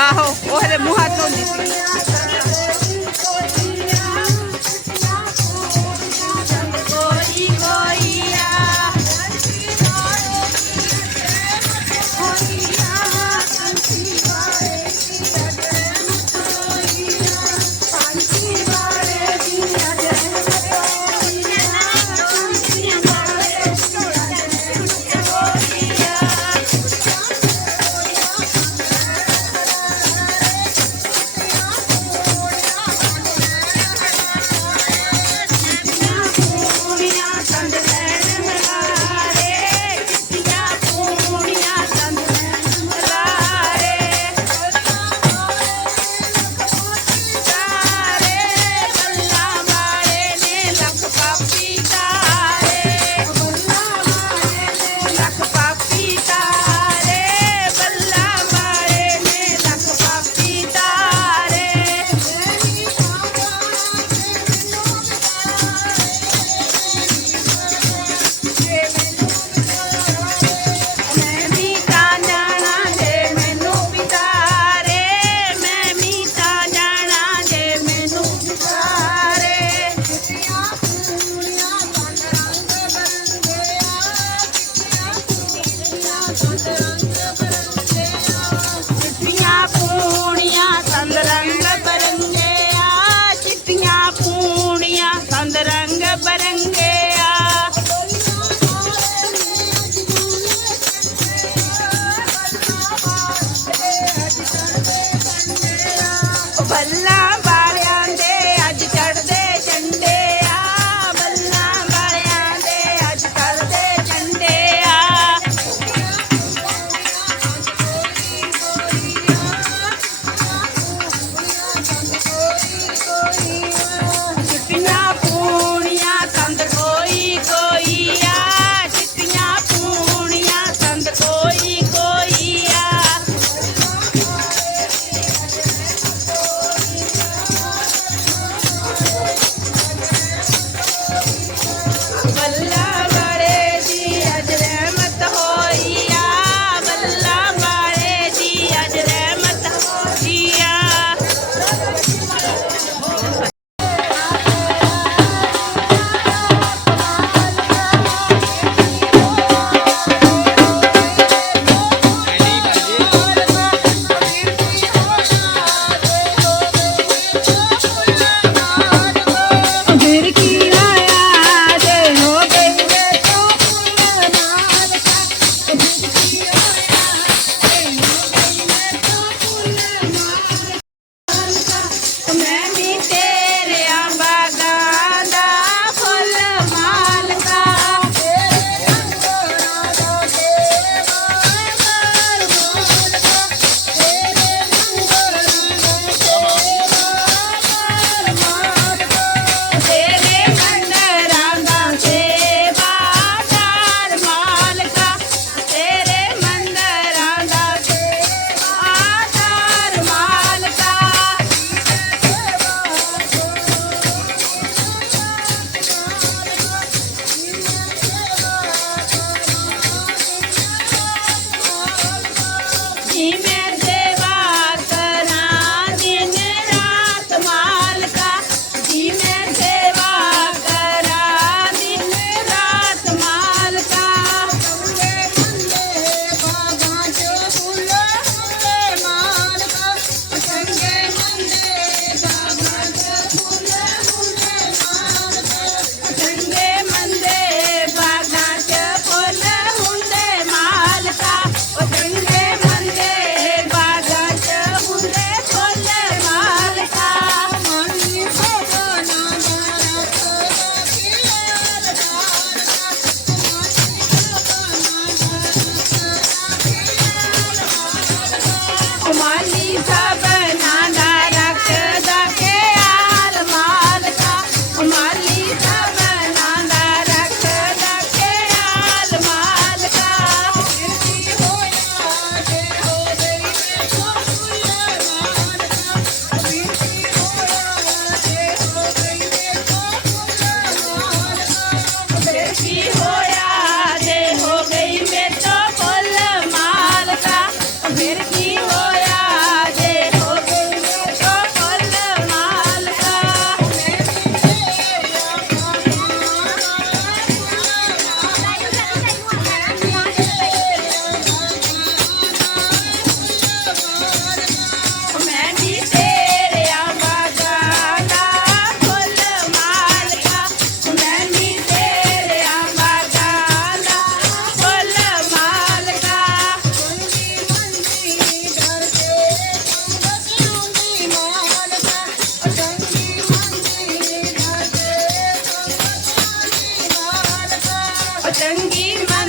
ਆਹੋ ਉਹ ਹਲੇ ਮੂੰਹ ਹੱਥ ਧੋਂਦੀ ਸੀ ತಂಗಿ ಮಾ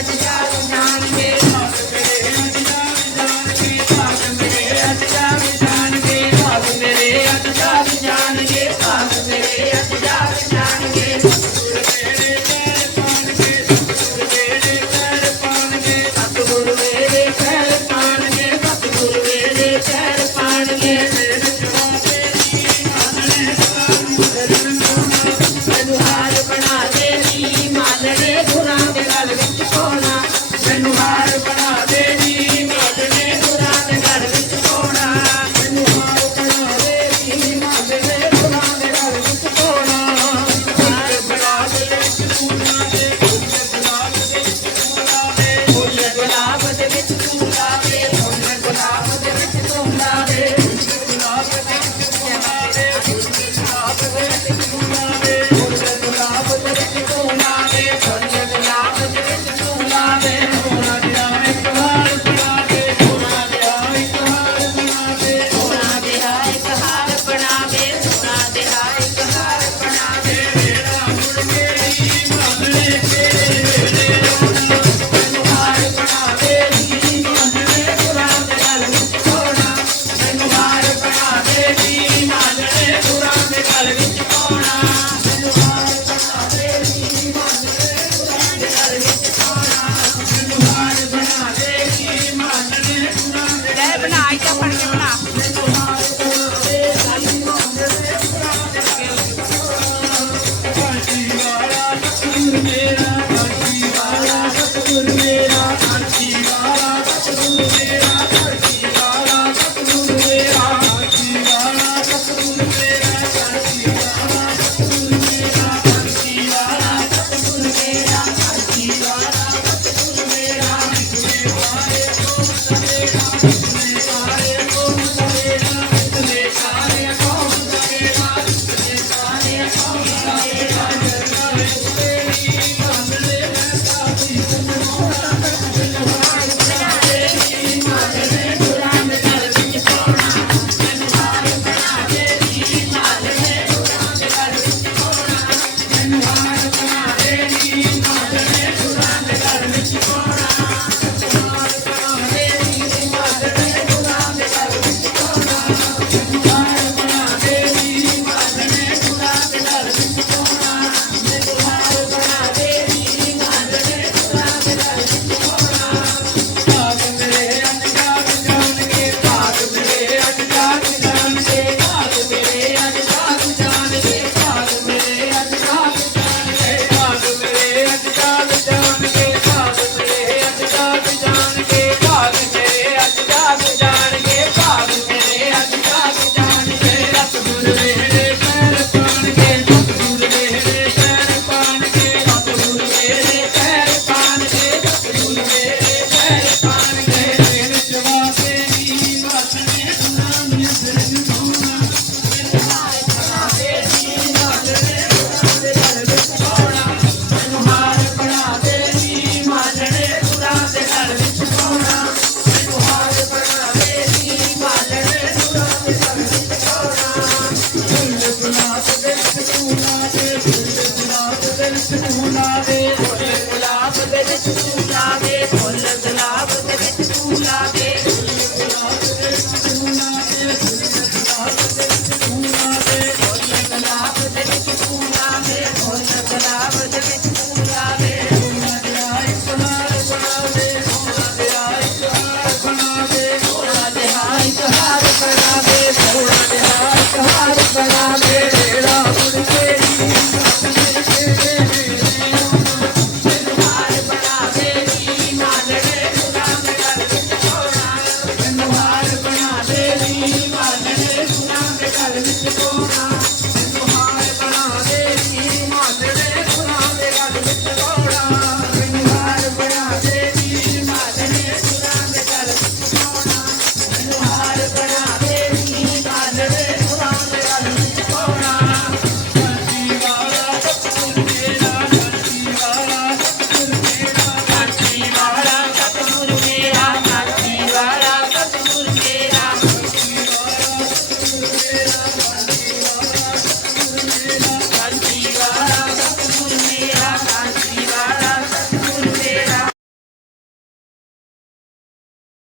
Yeah.